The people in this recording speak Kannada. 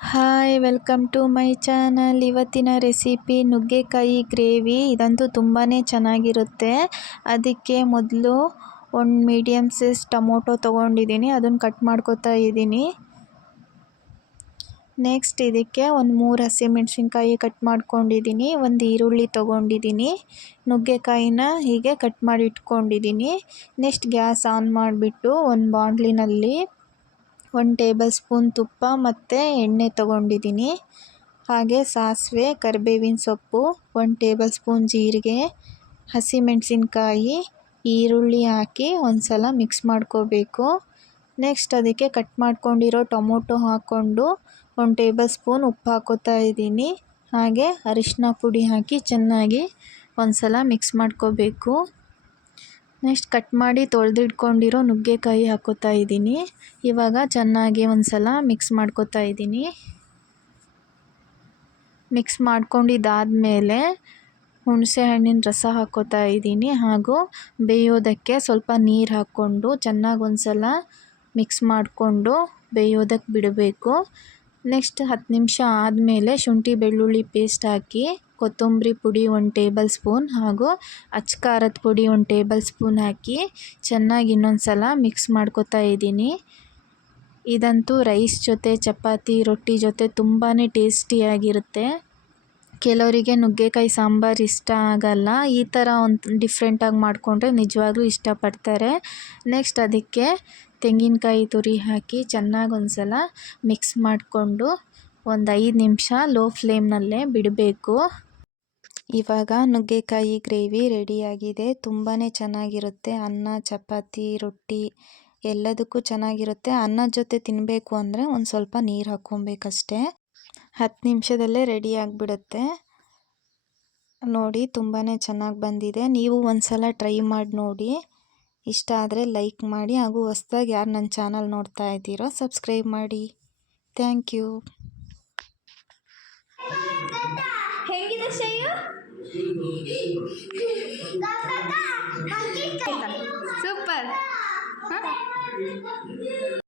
Hi welcome to my channel. ಇವತ್ತಿನ ರೆಸಿಪಿ ನುಗ್ಗೆಕಾಯಿ ಗ್ರೇವಿ. ಇದಂತೂ ತುಂಬಾ ಚೆನ್ನಾಗಿರುತ್ತೆ. ಅದಕ್ಕೆ ಮೊದಲು ಒಂದು ಮೀಡಿಯಮ್ ಸೈಜ್ ಟೊಮೊಟೊ ತೊಗೊಂಡಿದ್ದೀನಿ, ಅದನ್ನು ಕಟ್ ಮಾಡ್ಕೊತಾ ಇದ್ದೀನಿ. ನೆಕ್ಸ್ಟ್ ಇದಕ್ಕೆ ಒಂದು 3 ಹಸಿಮೆಣಸಿನ್ಕಾಯಿ ಕಟ್ ಮಾಡ್ಕೊಂಡಿದ್ದೀನಿ, ಒಂದು ಈರುಳ್ಳಿ ತೊಗೊಂಡಿದ್ದೀನಿ, ನುಗ್ಗೆಕಾಯಿನ ಹೀಗೆ ಕಟ್ ಮಾಡಿ ಇಟ್ಕೊಂಡಿದ್ದೀನಿ. ನೆಕ್ಸ್ಟ್ ಗ್ಯಾಸ್ ಆನ್ ಮಾಡಿಬಿಟ್ಟು ಒಂದು ಬಾಣಲಿನಲ್ಲಿ 1 ಟೇಬಲ್ ಸ್ಪೂನ್ ತುಪ್ಪ ಮತ್ತು ಎಣ್ಣೆ ತೊಗೊಂಡಿದ್ದೀನಿ. ಹಾಗೆ ಸಾಸಿವೆ, ಕರಿಬೇವಿನ ಸೊಪ್ಪು, 1 ಟೇಬಲ್ ಸ್ಪೂನ್ ಜೀರಿಗೆ, ಹಸಿಮೆಣಸಿನ್ಕಾಯಿ, ಈರುಳ್ಳಿ ಹಾಕಿ ಒಂದು ಸಲ ಮಿಕ್ಸ್ ಮಾಡ್ಕೋಬೇಕು. ನೆಕ್ಸ್ಟ್ ಅದಕ್ಕೆ ಕಟ್ ಮಾಡ್ಕೊಂಡಿರೋ ಟೊಮೊಟೊ ಹಾಕ್ಕೊಂಡು 1 ಟೇಬಲ್ ಸ್ಪೂನ್ ಉಪ್ಪು ಹಾಕೋತಾ ಇದ್ದೀನಿ. ಹಾಗೆ ಅರಿಶಿನ ಪುಡಿ ಹಾಕಿ ಚೆನ್ನಾಗಿ ಒಂದು ಸಲ ಮಿಕ್ಸ್ ಮಾಡ್ಕೋಬೇಕು. ನೆಕ್ಸ್ಟ್ ಕಟ್ ಮಾಡಿ ತೊಳೆದಿಟ್ಕೊಂಡಿರೋ ನುಗ್ಗೆಕಾಯಿ ಹಾಕೋತಾ ಇದ್ದೀನಿ. ಇವಾಗ ಚೆನ್ನಾಗಿ ಒಂದು ಸಲ ಮಿಕ್ಸ್ ಮಾಡ್ಕೋತಾ ಇದ್ದೀನಿ. ಮಿಕ್ಸ್ ಮಾಡ್ಕೊಂಡಿದ್ದಾದಮೇಲೆ ಹುಣಸೆ ಹಣ್ಣಿನ ರಸ ಹಾಕೋತಾ ಇದ್ದೀನಿ. ಹಾಗೂ ಬೇಯೋದಕ್ಕೆ ಸ್ವಲ್ಪ ನೀರು ಹಾಕ್ಕೊಂಡು ಚೆನ್ನಾಗಿ ಒಂದು ಸಲ ಮಿಕ್ಸ್ ಮಾಡಿಕೊಂಡು ಬೇಯೋದಕ್ಕೆ ಬಿಡಬೇಕು. ನೆಕ್ಸ್ಟ್ 10 ನಿಮಿಷ ಆದಮೇಲೆ ಶುಂಠಿ ಬೆಳ್ಳುಳ್ಳಿ ಪೇಸ್ಟ್ ಹಾಕಿ, ಕೊತ್ತಂಬರಿ ಪುಡಿ 1 ಟೇಬಲ್ ಸ್ಪೂನ್ ಹಾಗೂ ಅಚ್ಚ ಖಾರದ ಪುಡಿ 1 ಟೇಬಲ್ ಸ್ಪೂನ್ ಹಾಕಿ ಚೆನ್ನಾಗಿ ಇನ್ನೊಂದು ಸಲ ಮಿಕ್ಸ್ ಮಾಡ್ಕೋತಾ ಇದ್ದೀನಿ. ಇದಂತೂ ರೈಸ್ ಜೊತೆ, ಚಪಾತಿ, ರೊಟ್ಟಿ ಜೊತೆ ತುಂಬಾ ಟೇಸ್ಟಿಯಾಗಿರುತ್ತೆ. ಕೆಲವರಿಗೆ ನುಗ್ಗೆಕಾಯಿ ಸಾಂಬಾರು ಇಷ್ಟ ಆಗಲ್ಲ. ಈ ಥರ ಒಂದು ಡಿಫ್ರೆಂಟಾಗಿ ಮಾಡಿಕೊಂಡ್ರೆ ನಿಜವಾಗ್ಲೂ ಇಷ್ಟಪಡ್ತಾರೆ. ನೆಕ್ಸ್ಟ್ ಅದಕ್ಕೆ ತೆಂಗಿನಕಾಯಿ ತುರಿ ಹಾಕಿ ಚೆನ್ನಾಗಿ ಒಂದು ಸಲ ಮಿಕ್ಸ್ ಮಾಡಿಕೊಂಡು ಒಂದು 5 ನಿಮಿಷ ಲೋ ಫ್ಲೇಮ್ನಲ್ಲೇ ಬಿಡಬೇಕು. ಇವಾಗ ನುಗ್ಗೆಕಾಯಿ ಗ್ರೇವಿ ರೆಡಿಯಾಗಿದೆ. ತುಂಬಾ ಚೆನ್ನಾಗಿರುತ್ತೆ. ಅನ್ನ, ಚಪಾತಿ, ರೊಟ್ಟಿ ಎಲ್ಲದಕ್ಕೂ ಚೆನ್ನಾಗಿರುತ್ತೆ. ಅನ್ನದ ಜೊತೆ ತಿನ್ನಬೇಕು ಅಂದರೆ ಒಂದು ಸ್ವಲ್ಪ ನೀರು ಹಾಕ್ಕೊಬೇಕಷ್ಟೆ. 10 ನಿಮಿಷದಲ್ಲೇ ರೆಡಿ ಆಗಿಬಿಡುತ್ತೆ. ನೋಡಿ ತುಂಬಾ ಚೆನ್ನಾಗಿ ಬಂದಿದೆ. ನೀವು ಒಂದು ಸಲ ಟ್ರೈ ಮಾಡಿ ನೋಡಿ. ಇಷ್ಟ ಆದರೆ ಲೈಕ್ ಮಾಡಿ, ಹಾಗೂ ಹೊಸ್ದಾಗಿ ಯಾರು ನನ್ನ ಚಾನಲ್ ನೋಡ್ತಾ ಇದ್ದೀರೋ ಸಬ್ಸ್ಕ್ರೈಬ್ ಮಾಡಿ. Thank you. ಹೇಗಿದೆ ಶೇಯು? ಸೂಪರ್.